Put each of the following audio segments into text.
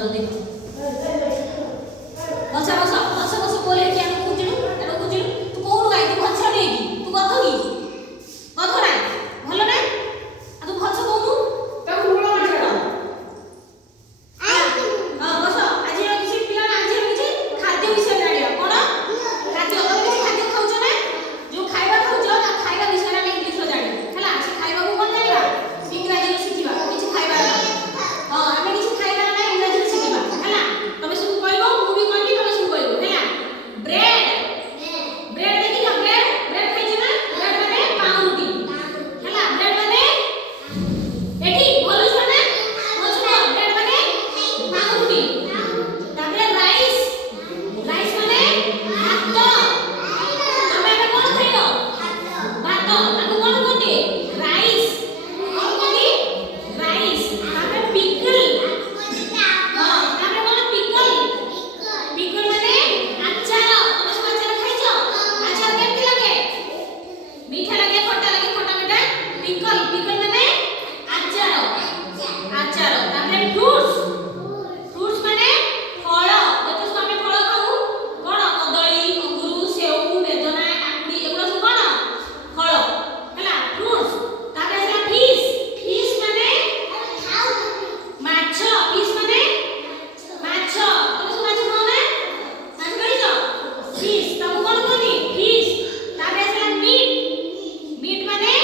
जल्दी बसा बसा बसा बसा बोले कि हम खुजिलु एनो खुजिलु तू कोन गाई तू भछ नेगी तू कथ की कथ ना भलो ना आ तू भछ कोनु ताकू बोला ना हां बस आज किसी पिला आज किसी खाद्य विषय जानिया कोन खाद्य किसी खाद्य खाउछ ना जो खाइबा खाउछ ना खाइबा विषय ना किछ जानि हला से खाइबा को कोन जानिबा इंग्रजी शिखिबा किछ खाइबा हां हमें किछ खाइबा ना इंग्रजी शिखिबा हला तमे सब कहबो मु भी कहबी तमे सब कहबो हला ब्रेड ब्रेड देखि ना ब्रेड ब्रेड खाइछ ना ब्रेड माने पाउंडी हला ब्रेड माने एठी बोलु छ ना बुझलो ब्रेड माने पाउंडी ताପରେ राइस राइस माने भात तमे ଏବେ कोन खाइलो भात ताकू कोन कहते राइस कोन कहते राइस ताପରେ पिकल हां ताପରେ कोन पिकल पिकल माने अचार तमे सब अचार खाइछ अचार केमती लागे मीठा लागे खट्टा मीठा पिकल पिकल माने अचार अचार ताପରେ फ्रूट्स फ्रूट्स माने फल जेतो सब हम फल खाऊ कोन कदली अंगूर सेव बेदना काकुडी एगुला सब कोन फल हला फ्रूट्स ताପରେ आसला फिश फिश माने माछ फिश माने माछ तमे सब माछ खाओ ना माछ खाइछ फिश ताकू कोन कहती फिश ताପରେ आसला मीट मीट माने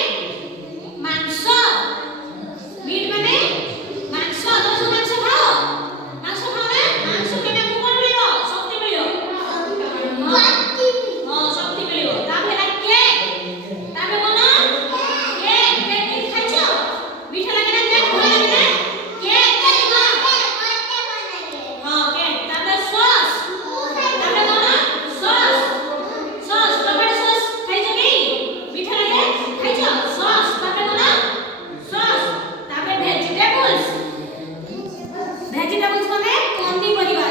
मांस मीट माने मांस तमे सब मांस खाओ ना मांस केने को कोन मिलियो शक्ति मिलियो हां शक्ति मिलियो ताପରେ केक ताପରେ कोन केक केक खाइछ मीठा लागे ना केक भल लागे ना केक हां केक ताପରେ सॉस ताପରେ कोन सॉस सॉस टमाटो सॉस खाइछ की मीठा लागे खाइछ सॉस ताପରେ कोन सॉस ताପରେ वेजिटेबल्स वेजिटेबल्स माने पनीपरिबा